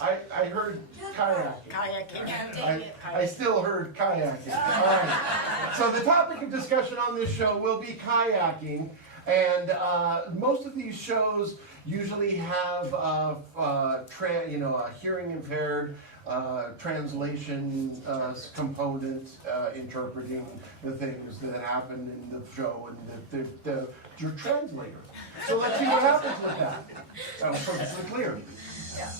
I heard kayaking. Kayaking. I still heard kayaking. All right. So the topic of discussion on this show will be kayaking, and most of these shows usually have a hearing impaired translation component interpreting the things that happen in the show, and your translator. So let's see what happens with that. That was perfectly clear. Yeah.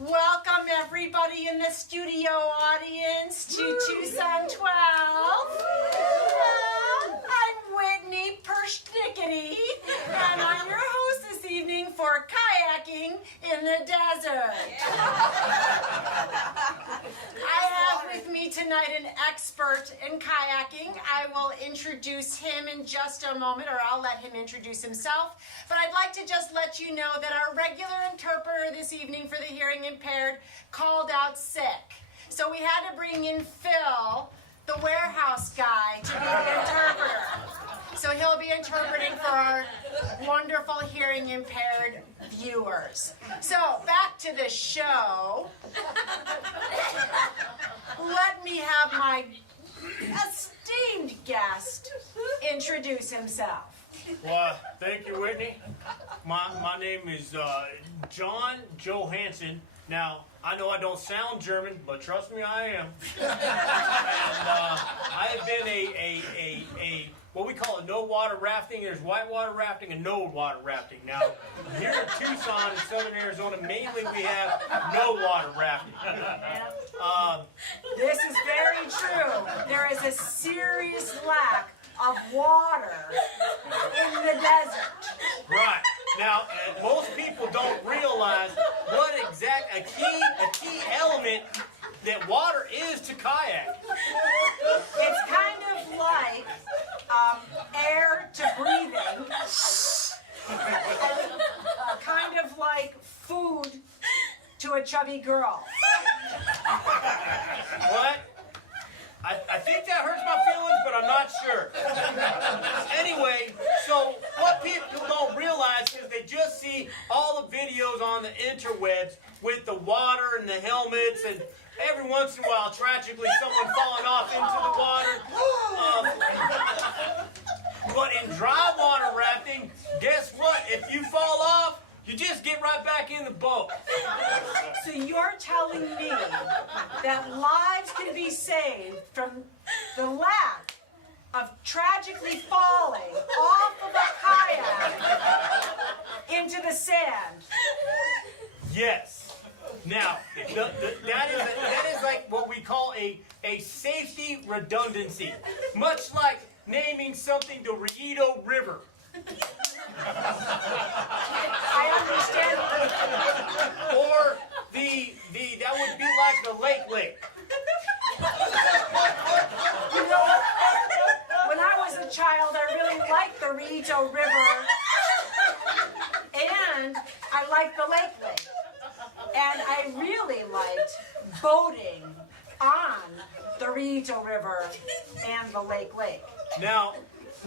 Welcome everybody in the studio audience to Tucson 12. I'm Whitney Perschnickety, and I'm your host this evening for Kayaking in the Desert. I have with me tonight an expert in kayaking. I will introduce him in just a moment, or I'll let him introduce himself. But I'd like to just let you know that our regular interpreter this evening for the hearing impaired called out sick. So we had to bring in Phil, the warehouse guy, to be the interpreter. So he'll be interpreting for our wonderful hearing impaired viewers. So back to the show. Let me have my esteemed guest introduce himself. Well, thank you, Whitney. My name is John Johansson. Now, I know I don't sound German, but trust me, I am. And I have been a what we call a no water rafting. There's whitewater rafting and no water rafting. Now, here in Tucson, in southern Arizona, mainly we have no water rafting. This is very true. There is a serious lack of water in the desert. Right. Now, most people don't realize what a key element that water is to kayak. It's kind of like air to breathing, kind of like food to a chubby girl. What? I think that hurts my feelings, but I'm not sure. Anyway, so what people don't realize is they just see all the videos on the interwebs with the water and the helmets, and every once in a while, tragically, someone falling off into the water. But in dry water rafting, guess what? If you fall off, you just get right back in the boat. So you're telling me that lives can be saved from the lack of tragically falling off of a kayak into the sand? Yes. Now, that is like what we call a safety redundancy, much like naming something the Rieto River. I understand. Or that would be like the Lake. You know, when I was a child, I really liked the Rieto River, and I liked the Lake. And I really liked boating on the Rieto River and the Lake. Now,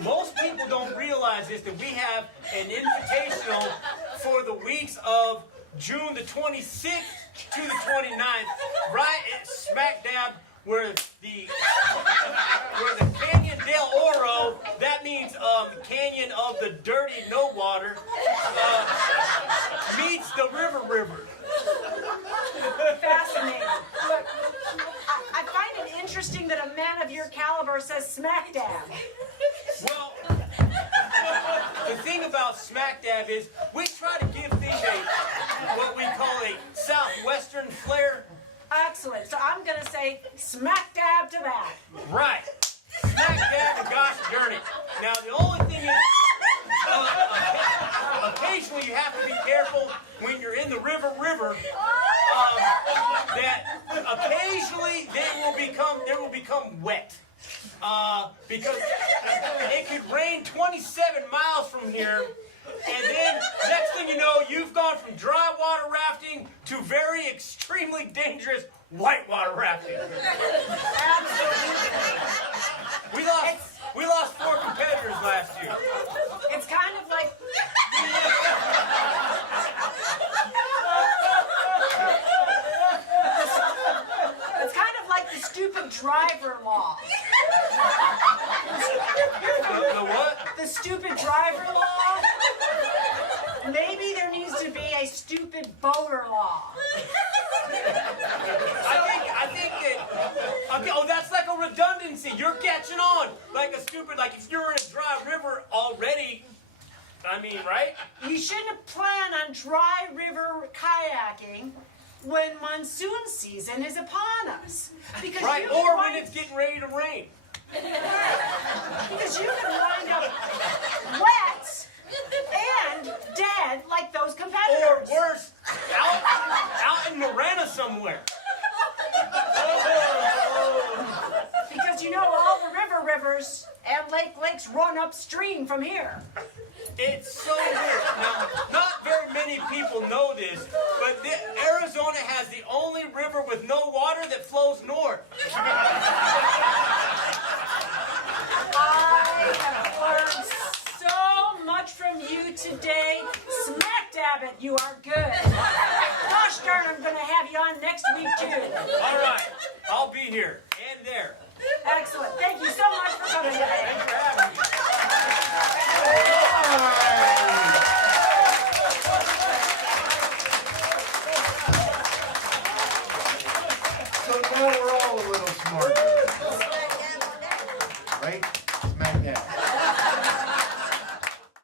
most people don't realize this, that we have an invitational for the weeks of June the 26th to the 29th, right at smack dab where the Canyon del Oro, that means Canyon of the Dirty No Water, meets the River. Fascinating. Look, I find it interesting that a man of your caliber says smack dab. Well, the thing about smack dab is we try to give things what we call a southwestern flair. Excellent. So I'm going to say smack dab to that. Right. Smack dab and gosh darn it. Now, the only thing is, occasionally you have to be careful when you're in the river, that occasionally they will become wet. Because it could rain 27 miles from here, and then next thing you know, you've gone from dry water rafting to very extremely dangerous whitewater rafting. Absolutely. We lost 4 stupid driver law. Maybe there needs to be a stupid voter law. I think that, okay, oh, that's like a redundancy. You're catching on. Like a stupid, like if you're in a dry river already, I mean, right? You shouldn't plan on dry river kayaking when monsoon season is upon us. Because Right, you or can when wind- it's getting ready to rain. Because you can wind up wet and dead like those Or competitors. worse, out in Marana somewhere. Because you know all the rivers and lakes run upstream from here. It's so weird. Now, not very many people know this, but Arizona has the only river with no water that flows north. I have learned so much from you today. Smack dab it, you are good. Gosh darn, I'm going to have you on next week too. All right, I'll be here and there. Excellent. Thank you so much for coming today. Thanks for having me.